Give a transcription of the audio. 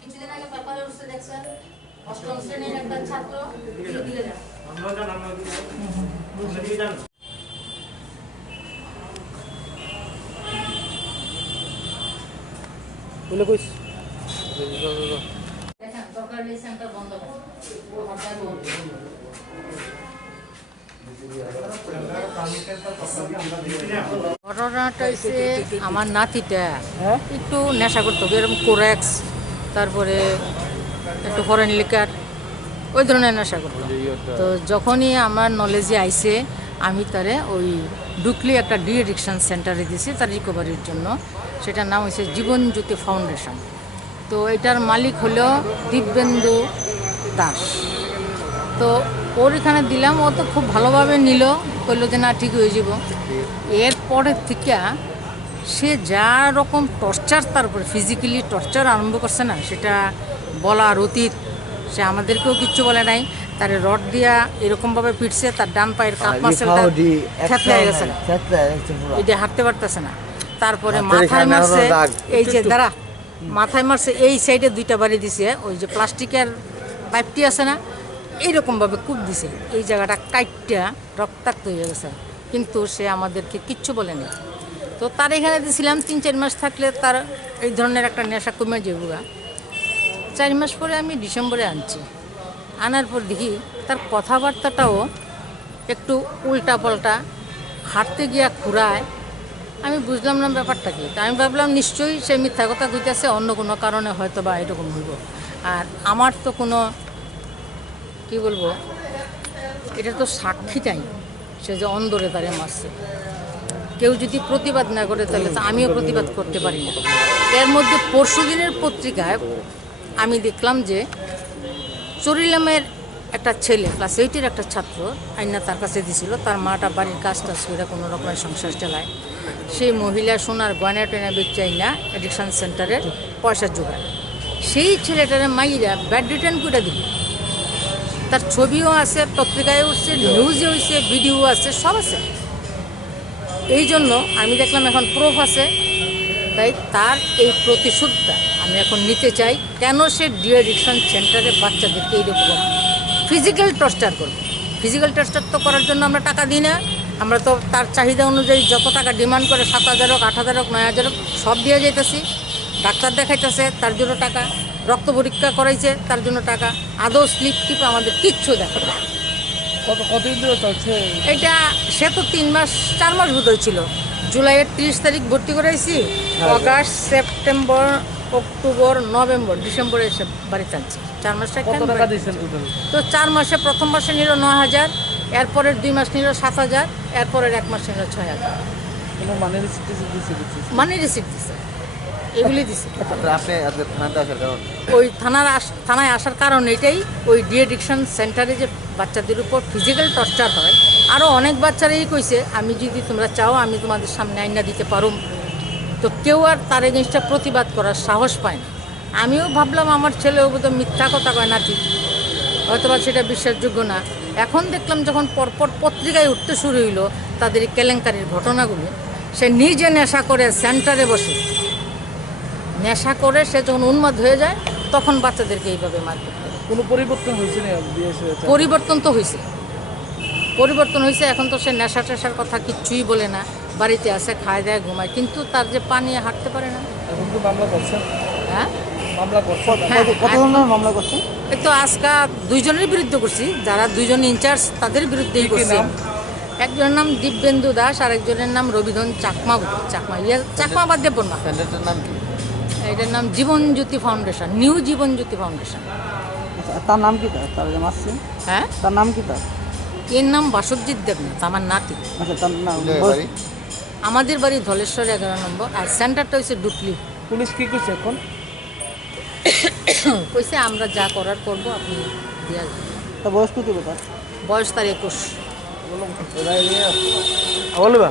কিছুদিন আগে পেপারে উঠছে দেখছেন, অষ্টম শ্রেণীর একটা ছাত্র দিলে যান। দেখেন সরকারি সেন্টার বন্ধ করে ঘটনাটা হচ্ছে আমার নাতিটা একটু নেশা করতো, এরকম কোরেক্স, তারপরে একটু ফরেন লিকার, ওই ধরনের নেশা করতো। তো যখনই আমার নলেজে আইছে আমি তারে ওই ডুকলি একটা ডি এডিকশন সেন্টারে দিয়েছি তার রিকভারির জন্য। সেটার নাম হচ্ছে জীবন জ্যোতি ফাউন্ডেশন। তো এটার মালিক হলো দিব্যেন্দু দাস। তো ওর এখানে দিলাম, ও তো খুব ভালোভাবে নিল, বললো যে না ঠিক হয়ে যাব। এরপরের থেকে সে যা রকম টর্চার, তারপরে ফিজিক্যালি টর্চার আরম্ভ করছে না, সেটা বলার অতীত। সে আমাদেরকেও কিচ্ছু বলে নাই, তার রড দিয়া এরকমভাবে পিটছে, তার ডান পায়ের কাপ মাসেলটা থেতলে গেছে, এটা হাঁটতে পারতেছে না। তারপরে মাথায় মারছে, এই যে দাঁড়া, মাথায় মারছে, এই সাইডে 2টা বাড়ি দিছে, ওই যে প্লাস্টিকের পাইপটি আছে না, এইরকমভাবে কূপ দিছে, এই জায়গাটা কাইটটা রক্তাক্ত হয়ে গেছে, কিন্তু সে আমাদেরকে কিচ্ছু বলেনি। তো তার এখানে দিয়েছিলাম 3-4 মাস থাকলে তার এই ধরনের একটা নেশা কমে যাবে। 4 মাস পরে আমি ডিসেম্বরে আনছি, আনার পর দেখি তার কথাবার্তাটাও একটু উল্টা পাল্টা, হাঁটতে গিয়া ঘুরায়। আমি বুঝলাম না ব্যাপারটা কি। আমি ভাবলাম নিশ্চয়ই সে মিথ্যা কথা কইতেছে, অন্য কোনো কারণে হয়তো বা এরকম হইব। আর আমার তো কোনো কি বলবো, এটা তো সাক্ষী চাই, সে যে অন্দরে তারে মারছে। কেউ যদি প্রতিবাদ না করে তাহলে তো আমিও প্রতিবাদ করতে পারি না। এর মধ্যে পরশুদিনের পত্রিকায় আমি দেখলাম যে চরিলামের একটা ছেলে, ক্লাস 8-এর একটা ছাত্র আইনা তার কাছে দিছিল, তার মাটা বাড়ির কাজটা সেটা কোনো রকমের সংসার চালায়। সেই মহিলা সোনার গয়না টয়না বেচাই না এডিকশন সেন্টারের পয়সা জোগায়। সেই ছেলেটারে মাইরা ব্যাড রিটার্ন করে দিল। তার ছবিও আছে, পত্রিকায় উঠছে, নিউজে হয়েছে, ভিডিও আছে, সব আছে। এই জন্য আমি দেখলাম এখন প্রুফ আছে, তাই তার এই প্রতিশোধটা আমি এখন নিতে চাই। কেন সে ডি এডিকশন সেন্টারে বাচ্চাদেরকে এইরকম ফিজিক্যাল টর্চার করবে? ফিজিক্যাল টর্চার তো করার জন্য আমরা টাকা দিই না, আমরা তো তার চাহিদা অনুযায়ী যত টাকা ডিমান্ড করে, 7,000 হোক, 8,000 হোক, 9,000 হোক, সব দিয়ে যাইতেছি। ডাক্তার দেখাইতেছে তার জন্য টাকা, রক্ত পরীক্ষা করাইছে তার জন্য টাকা, আদৌ স্লিপ টিপ আমাদের কিচ্ছু দেখে না। কতদিন ধরে চলছে এটা? সে তো 3-4 মাস বোধ হয়েছিল। জুলাইয়ের 30 তারিখ ভর্তি করাইছি, অগাস্ট, সেপ্টেম্বর, অক্টোবর, নভেম্বর, ডিসেম্বরে এসে বাড়িতে আনছি। 4 মাস টাকা দিয়েছেন তো 4 মাসে প্রথম মাসে নিল 9,000, এরপরের 2 মাস নিল 7,000, এরপরের 1 মাস নিল 6,000। মানি রিসিপ্ট দিছে, এগুলি দিছে। ওই থানায় আসার কারণ এটাই, ওই ডি এডিকশন সেন্টারে যে বাচ্চাদের উপর ফিজিক্যাল টর্চার হয়, আরও অনেক বাচ্চারাই কইছে আমি যদি তোমরা চাও আমি তোমাদের সামনে আইনা দিতে পারো। তো কেউ আর তার এই জিনিসটা প্রতিবাদ করার সাহস পায় না। আমিও ভাবলাম আমার ছেলেও বোধহয় মিথ্যা কথা কয় নাকি, হয়তোবা সেটা বিশ্বাসযোগ্য না। এখন দেখলাম যখন পরপর পত্রিকায় উঠতে শুরু হইলো তাদের এই কেলেঙ্কারির ঘটনাগুলি, সে নিজে নেশা করে সেন্টারে বসে নেশা করে, সে যখন উন্মাদ হয়ে যায় তখন বাচ্চাদেরকে এইভাবে মারপিট করে। কোনো পরিবর্তন হয়েছে না? পরিবর্তন তো হয়েছে, পরিবর্তন হয়েছে। এখন তো সে নেশা টেশার কথা কিচ্ছুই বলে না, বাড়িতে আসে, খায় দেয়, ঘুমায়, কিন্তু তার যে পা নিয়ে হাঁটতে পারে না। এখন তো মামলা করছেন? হ্যাঁ, মামলা করছেন। কত ধরনের মামলা করছেন? এই তো আজকে 2 জনের বিরুদ্ধে করছি, যারা 2 জন ইনচার্জ তাদের বিরুদ্ধেই করছি। একজনের নাম দিব্যেন্দু দাস, আর একজনের নাম রবিধন চাকমা। চাকমা বাদ দেব না। সেন্টারটার নাম কি? এটার নাম জীবন জ্যোতি ফাউন্ডেশন, নিউ জীবন জ্যোতি ফাউন্ডেশন। তার নাম কি? তার যে মারছে, হ্যাঁ, তার নাম কি? এর নাম বাসবজিৎ দেবনাথ, আমার নাতি। আচ্ছা, তার নাম? আমাদের বাড়ি ধলেশ্বর 11 নম্বর, আর সেন্টারটা হচ্ছে ডুকলি। পুলিশ কি করছে এখন? কইছে আমরা যা করার করবো, আপনি দিয়ে আসবেন। তা বয়স কত? তার বয়স তার 21। বলবা